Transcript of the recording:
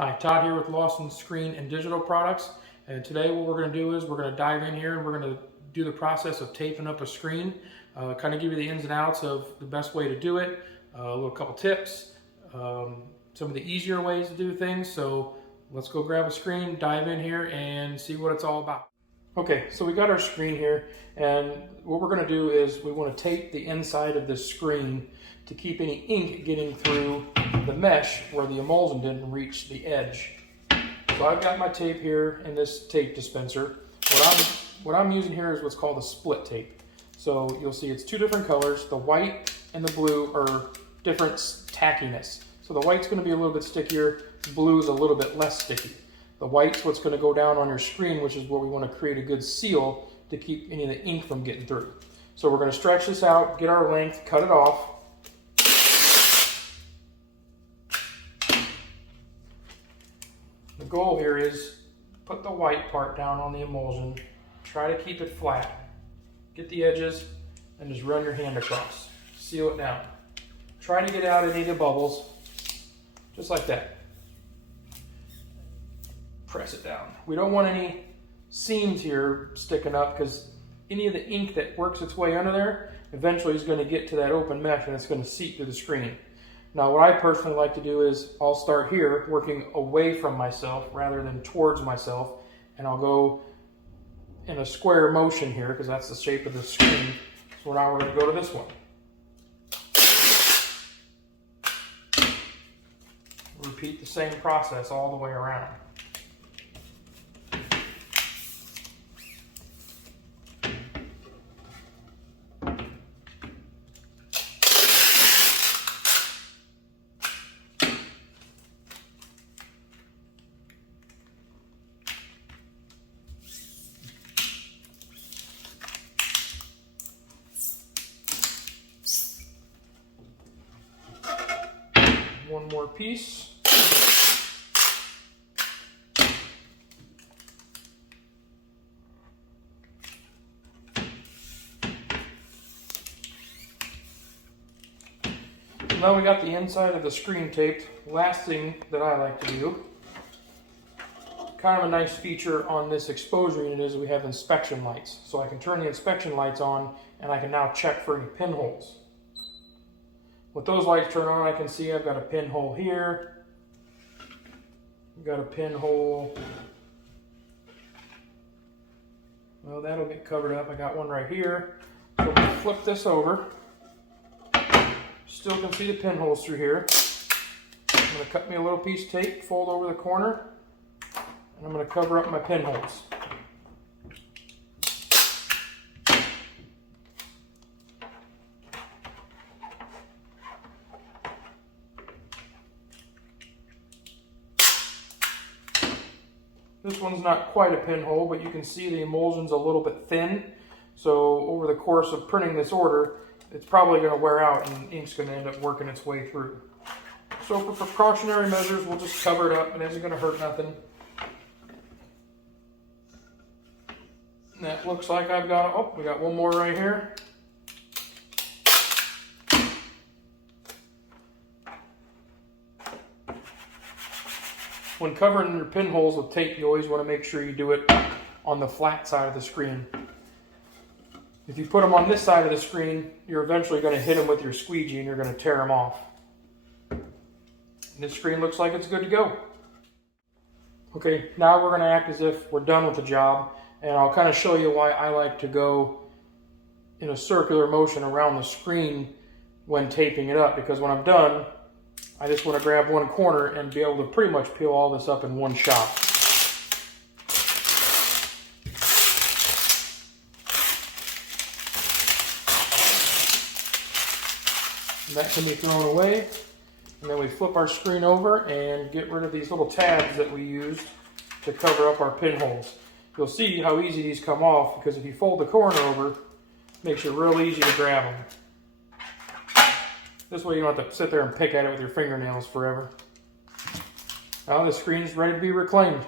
Hi, Todd here with Lawson Screen and Digital Products, and today what we're going to do is we're going to dive in here and we're going to do the process of taping up a screen, kind of give you the ins and outs of the best way to do it, a little couple tips, some of the easier ways to do things. So let's go grab a screen, dive in here and see what it's all about. Okay, so we got our screen here, and what we're going to do is we want to tape the inside of this screen to keep any ink getting through the mesh where the emulsion didn't reach the edge. So I've got my tape here in this tape dispenser. What I'm using here is what's called a split tape. So you'll see it's two different colors. The white and the blue are different tackiness. So the white's going to be a little bit stickier, the blue is a little bit less sticky. The white's what's going to go down on your screen, which is where we want to create a good seal to keep any of the ink from getting through. So we're going to stretch this out, get our length, cut it off. The goal here is put the white part down on the emulsion, try to keep it flat. Get the edges and just run your hand across. Seal it down. Try to get out any of the bubbles, just like that. Press it down. We don't want any seams here sticking up because any of the ink that works its way under there eventually is going to get to that open mesh and it's going to seep through the screen. Now what I personally like to do is I'll start here working away from myself rather than towards myself, and I'll go in a square motion here because that's the shape of the screen. So now we're going to go to this one. Repeat the same process all the way around. One more piece. Now we got the inside of the screen taped. Last thing that I like to do, kind of a nice feature on this exposure unit, is we have inspection lights. So I can turn the inspection lights on and I can now check for any pinholes. With those lights turned on, I can see I've got a pinhole here. I've got a pinhole. Well, that'll get covered up. I got one right here. So we'll flip this over. Still can see the pinholes through here. I'm going to cut me a little piece of tape, fold over the corner, and I'm going to cover up my pinholes. This one's not quite a pinhole, but you can see the emulsion's a little bit thin. So over the course of printing this order, it's probably going to wear out and ink's going to end up working its way through. So for precautionary measures, we'll just cover it up. It isn't going to hurt nothing. And that looks like I've got, oh, we got one more right here. When covering your pinholes with tape, you always want to make sure you do it on the flat side of the screen. If you put them on this side of the screen, you're eventually going to hit them with your squeegee and you're going to tear them off. And this screen looks like it's good to go. Okay, now we're going to act as if we're done with the job, and I'll kind of show you why I like to go in a circular motion around the screen when taping it up, because when I'm done, I just want to grab one corner and be able to pretty much peel all this up in one shot. And that can be thrown away. And then we flip our screen over and get rid of these little tabs that we used to cover up our pinholes. You'll see how easy these come off, because if you fold the corner over, it makes it real easy to grab them. This way you don't have to sit there and pick at it with your fingernails forever. Now the screen's ready to be reclaimed.